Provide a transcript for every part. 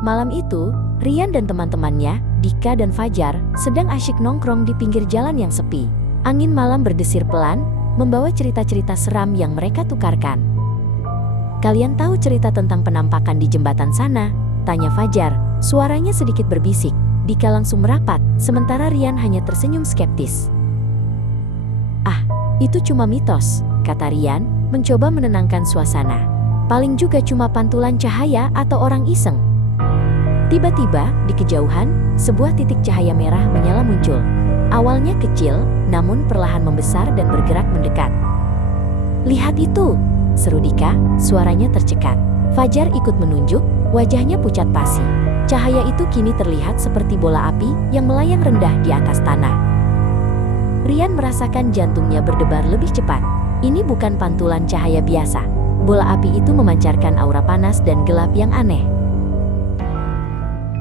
Malam itu, Rian dan teman-temannya, Dika dan Fajar, sedang asyik nongkrong di pinggir jalan yang sepi. Angin malam berdesir pelan, membawa cerita-cerita seram yang mereka tukarkan. "Kalian tahu cerita tentang penampakan di jembatan sana?" tanya Fajar, suaranya sedikit berbisik. Dika langsung merapat, sementara Rian hanya tersenyum skeptis. "Ah, itu cuma mitos," kata Rian, mencoba menenangkan suasana. "Paling juga cuma pantulan cahaya atau orang iseng." Tiba-tiba, di kejauhan, sebuah titik cahaya merah menyala muncul. Awalnya kecil, namun perlahan membesar dan bergerak mendekat. "Lihat itu!" seru Dika, suaranya tercekat. Fajar ikut menunjuk, wajahnya pucat pasi. Cahaya itu kini terlihat seperti bola api yang melayang rendah di atas tanah. Rian merasakan jantungnya berdebar lebih cepat. Ini bukan pantulan cahaya biasa. Bola api itu memancarkan aura panas dan gelap yang aneh.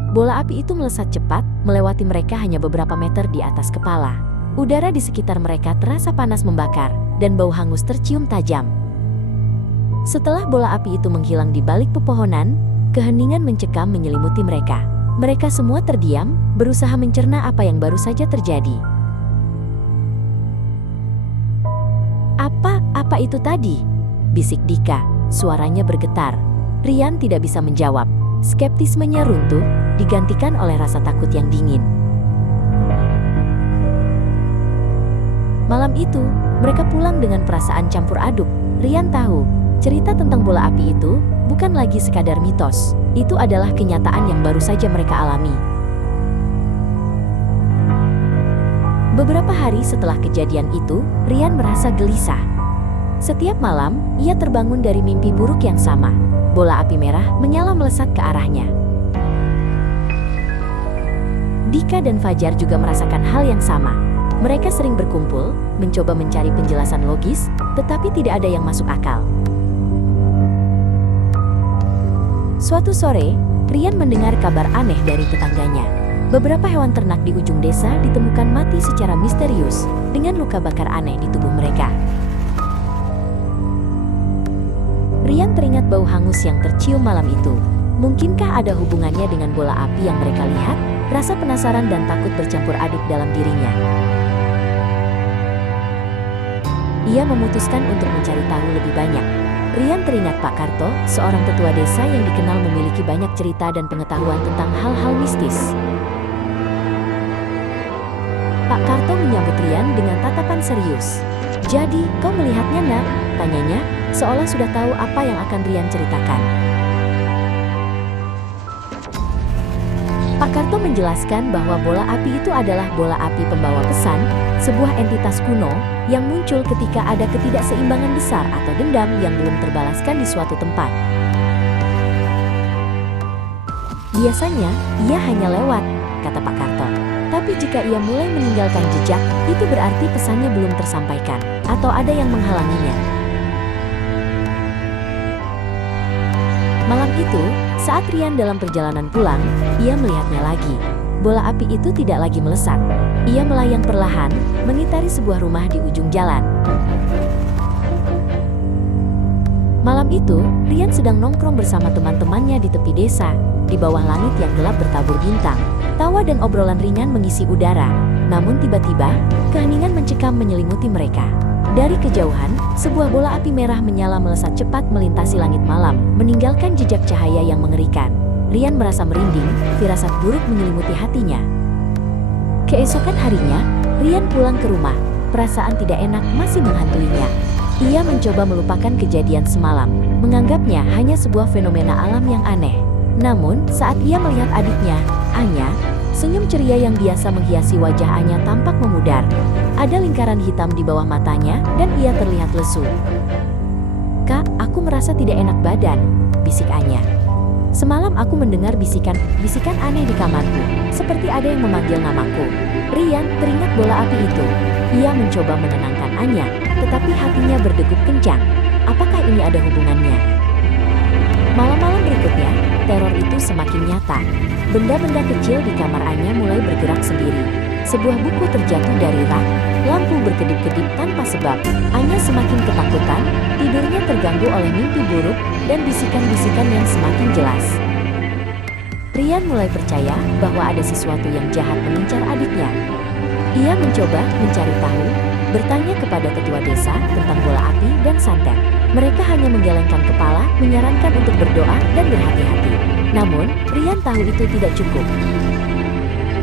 Bola api itu melesat cepat, melewati mereka hanya beberapa meter di atas kepala. Udara di sekitar mereka terasa panas membakar, dan bau hangus tercium tajam. Setelah bola api itu menghilang di balik pepohonan, keheningan mencekam menyelimuti mereka. Mereka semua terdiam, berusaha mencerna apa yang baru saja terjadi. Apa itu tadi?" bisik Dika, suaranya bergetar. Rian tidak bisa menjawab. Skeptismenya runtuh, digantikan oleh rasa takut yang dingin. Malam itu, mereka pulang dengan perasaan campur aduk. Rian tahu, cerita tentang bola api itu bukan lagi sekadar mitos. Itu adalah kenyataan yang baru saja mereka alami. Beberapa hari setelah kejadian itu, Rian merasa gelisah. Setiap malam, ia terbangun dari mimpi buruk yang sama. Bola api merah menyala melesat ke arahnya. Dika dan Fajar juga merasakan hal yang sama. Mereka sering berkumpul, mencoba mencari penjelasan logis, tetapi tidak ada yang masuk akal. Suatu sore, Rian mendengar kabar aneh dari tetangganya. Beberapa hewan ternak di ujung desa ditemukan mati secara misterius, dengan luka bakar aneh di tubuh mereka. Rian teringat bau hangus yang tercium malam itu. Mungkinkah ada hubungannya dengan bola api yang mereka lihat? Rasa penasaran dan takut bercampur aduk dalam dirinya. Ia memutuskan untuk mencari tahu lebih banyak. Rian teringat Pak Karto, seorang tetua desa yang dikenal memiliki banyak cerita dan pengetahuan tentang hal-hal mistis. Pak Karto menyambut Rian dengan tatapan serius. "Jadi, kau melihatnya, nak?" tanyanya, seolah sudah tahu apa yang akan Rian ceritakan. Pak Karto menjelaskan bahwa bola api itu adalah bola api pembawa pesan, sebuah entitas kuno yang muncul ketika ada ketidakseimbangan besar atau dendam yang belum terbalaskan di suatu tempat. "Biasanya, ia hanya lewat," kata Pak Karto. "Tapi jika ia mulai meninggalkan jejak, itu berarti pesannya belum tersampaikan, atau ada yang menghalanginya." Malam itu, saat Rian dalam perjalanan pulang, ia melihatnya lagi. Bola api itu tidak lagi melesat. Ia melayang perlahan, mengitari sebuah rumah di ujung jalan. Malam itu, Rian sedang nongkrong bersama teman-temannya di tepi desa, di bawah langit yang gelap bertabur bintang. Tawa dan obrolan ringan mengisi udara, namun tiba-tiba, keheningan mencekam menyelimuti mereka. Dari kejauhan, sebuah bola api merah menyala melesat cepat melintasi langit malam, meninggalkan jejak cahaya yang mengerikan. Rian merasa merinding, firasat buruk menyelimuti hatinya. Keesokan harinya, Rian pulang ke rumah. Perasaan tidak enak masih menghantuinya. Ia mencoba melupakan kejadian semalam, menganggapnya hanya sebuah fenomena alam yang aneh. Namun, saat ia melihat adiknya, Anya, senyum ceria yang biasa menghiasi wajah Anya tampak memudar. Ada lingkaran hitam di bawah matanya dan ia terlihat lesu. "Kak, aku merasa tidak enak badan," bisik Anya. "Semalam aku mendengar bisikan aneh di kamarku, seperti ada yang memanggil namaku." Rian teringat bola api itu. Ia mencoba menenangkan Anya, tetapi hatinya berdegup kencang. Apakah ini ada hubungannya? Malam-malam berikutnya, teror itu semakin nyata. Benda-benda kecil di kamar Anya mulai bergerak sendiri. Sebuah buku terjatuh dari rak, lampu berkedip-kedip tanpa sebab. Anya semakin ketakutan, tidurnya terganggu oleh mimpi buruk dan bisikan-bisikan yang semakin jelas. Rian mulai percaya bahwa ada sesuatu yang jahat mengincar adiknya. Ia mencoba mencari tahu, bertanya kepada ketua desa tentang bola api dan santet. Mereka hanya menggelengkan kepala, menyarankan untuk berdoa dan berhati-hati. Namun, Rian tahu itu tidak cukup.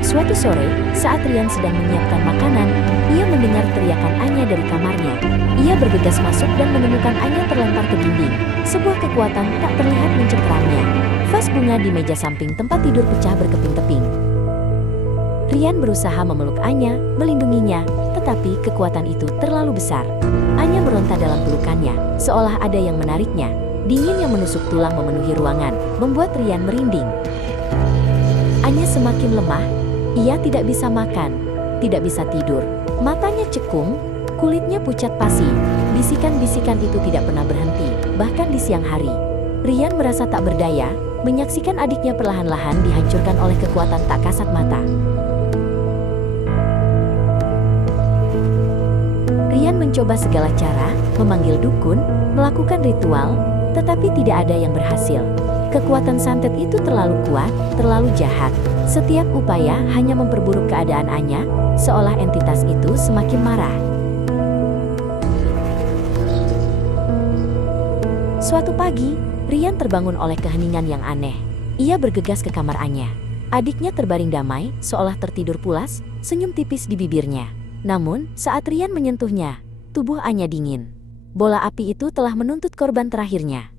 Suatu sore, saat Rian sedang menyiapkan makanan, ia mendengar teriakan Anya dari kamarnya. Ia bergegas masuk dan menemukan Anya terlempar ke dinding. Sebuah kekuatan tak terlihat mencengkeramnya. Vas bunga di meja samping tempat tidur pecah berkeping-keping. Rian berusaha memeluk Anya, melindunginya, tetapi kekuatan itu terlalu besar. Anya meronta dalam pelukannya, seolah ada yang menariknya. Dingin yang menusuk tulang memenuhi ruangan, membuat Rian merinding. Anya semakin lemah. Ia tidak bisa makan, tidak bisa tidur. Matanya cekung, kulitnya pucat pasi. Bisikan-bisikan itu tidak pernah berhenti, bahkan di siang hari. Rian merasa tak berdaya, menyaksikan adiknya perlahan-lahan dihancurkan oleh kekuatan tak kasat mata. Rian mencoba segala cara, memanggil dukun, melakukan ritual, tetapi tidak ada yang berhasil. Kekuatan santet itu terlalu kuat, terlalu jahat. Setiap upaya hanya memperburuk keadaan Anya, seolah entitas itu semakin marah. Suatu pagi, Rian terbangun oleh keheningan yang aneh. Ia bergegas ke kamar Anya. Adiknya terbaring damai, seolah tertidur pulas, senyum tipis di bibirnya. Namun, saat Rian menyentuhnya, tubuh Anya dingin. Bola api itu telah menuntut korban terakhirnya.